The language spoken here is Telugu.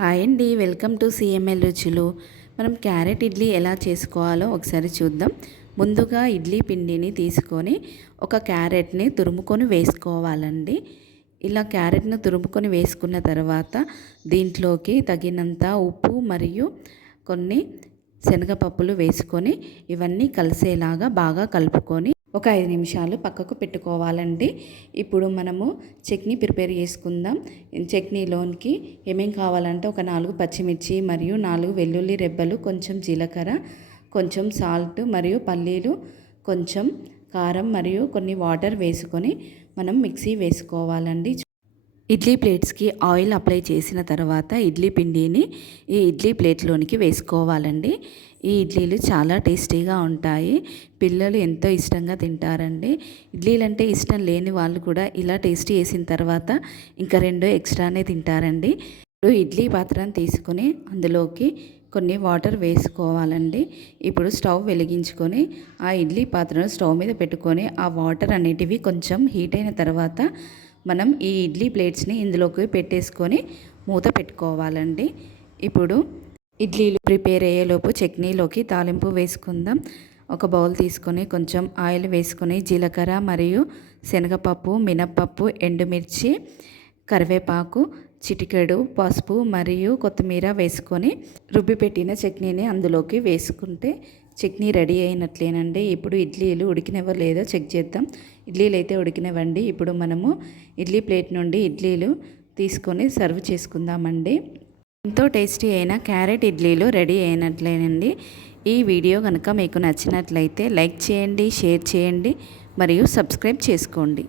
హాయ్ అండి, వెల్కమ్ టు సిఎంఎల్ రుచులు. మనం క్యారెట్ ఇడ్లీ ఎలా చేసుకోవాలో ఒకసారి చూద్దాం. ముందుగా ఇడ్లీ పిండిని తీసుకొని ఒక క్యారెట్ని తురుముకొని వేసుకోవాలండి. ఇలా క్యారెట్ను తురుముకొని వేసుకున్న తర్వాత దీంట్లోకి తగినంత ఉప్పు మరియు కొన్ని శనగపప్పులు వేసుకొని ఇవన్నీ కలిసేలాగా బాగా కలుపుకొని ఒక 5 నిమిషాలు పక్కకు పెట్టుకోవాలండి. ఇప్పుడు మనము చట్నీ ప్రిపేర్ చేసుకుందాం. చట్నీలోనికి ఏమేం కావాలంటే ఒక 4 పచ్చిమిర్చి మరియు 4 వెల్లుల్లి రెబ్బలు, కొంచెం జీలకర్ర, కొంచెం సాల్ట్ మరియు పల్లీలు, కొంచెం కారం మరియు కొన్ని వాటర్ వేసుకొని మనం మిక్సీ వేసుకోవాలండి. ఇడ్లీ ప్లేట్స్కి ఆయిల్ అప్లై చేసిన తర్వాత ఇడ్లీ పిండిని ఈ ఇడ్లీ ప్లేట్లోనికి వేసుకోవాలండి. ఈ ఇడ్లీలు చాలా టేస్టీగా ఉంటాయి. పిల్లలు ఎంతో ఇష్టంగా తింటారండి. ఇడ్లీలు అంటే ఇష్టం లేని వాళ్ళు కూడా ఇలా టేస్టీ వేసిన తర్వాత ఇంకా 2 ఎక్స్ట్రానే తింటారండి. ఇప్పుడు ఇడ్లీ పాత్రను తీసుకొని అందులోకి కొన్ని వాటర్ వేసుకోవాలండి. ఇప్పుడు స్టవ్ వెలిగించుకొని ఆ ఇడ్లీ పాత్రను స్టవ్ మీద పెట్టుకొని ఆ వాటర్ అనేటివి కొంచెం హీట్ అయిన తర్వాత మనం ఈ ఇడ్లీ ప్లేట్స్ని ఇందులోకి పెట్టేసుకొని మూత పెట్టుకోవాలండి. ఇప్పుడు ఇడ్లీలు ప్రిపేర్ అయ్యేలోపు చట్నీలోకి తాలింపు వేసుకుందాం. ఒక బౌల్ తీసుకొని కొంచెం ఆయిల్ వేసుకొని జీలకర్ర మరియు శనగపప్పు, మినప్పప్పు, ఎండుమిర్చి, కరివేపాకు, చిటికెడు పసుపు మరియు కొత్తిమీర వేసుకొని రుబ్బి పెట్టిన చట్నీని అందులోకి వేసుకుంటే చట్నీ రెడీ అయినట్లేనండి. ఇప్పుడు ఇడ్లీలు ఉడికినవో లేదో చెక్ చేద్దాం. ఇడ్లీలు అయితే ఉడికినవండి. ఇప్పుడు మనము ఇడ్లీ ప్లేట్ నుండి ఇడ్లీలు తీసుకొని సర్వ్ చేసుకుందామండి. ఎంతో టేస్టీ అయిన క్యారెట్ ఇడ్లీలు రెడీ అయినట్లేనండి. ఈ వీడియో కనుక మీకు నచ్చినట్లయితే లైక్ చేయండి, షేర్ చేయండి మరియు సబ్స్క్రైబ్ చేసుకోండి.